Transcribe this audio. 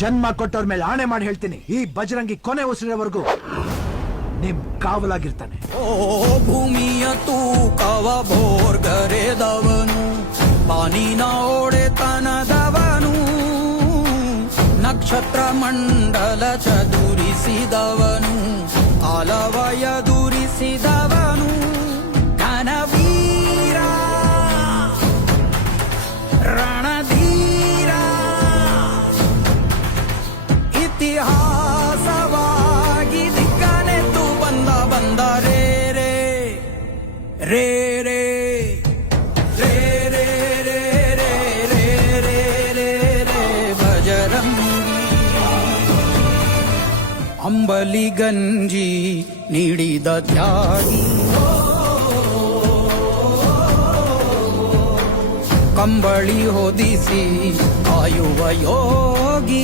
ಜನ್ಮ ಕೊಟ್ಟವ್ರ ಮೇಲೆ ಆಣೆ ಮಾಡಿ ಹೇಳ್ತೀನಿ, ಈ ಬಜರಂಗಿ ಕೊನೆ ಉಸಿರಿನವರೆಗೂ ನಿಮ್ ಕಾವಲಾಗಿರ್ತಾನೆ. ಓ ಭೂಮಿಯ ತೂಕವ ಭೋರ್ಗರೆದವನು, ಬಾನಿನ ಒಡೆತನದವನು, ನಕ್ಷತ್ರ ಮಂಡಲ ಚದುರಿಸಿದವನು, ಆಲವಯ ದುರಿಸಿದವನು, ಘನವೀರ ರಣಧೀರ, ಇತಿಹಾಸವಾಗಿ ದಿಕ್ಕನೆತ್ತು ಬಂದ ರೇ ರೇ ರೇ ರೇ ರೇ ರೇ ರೇ ರೇ ರೇ ರೇ ರೇ ರೇ ಬಜರಂಗಿ ಅಂಬಲಿ ಗಂಜಿ ನೀಡಿದ ತ್ಯಾಗಿ, ಕಂಬಳಿ ಹೊದಿಸಿ ಕಾಯುವ ಯೋಗಿ.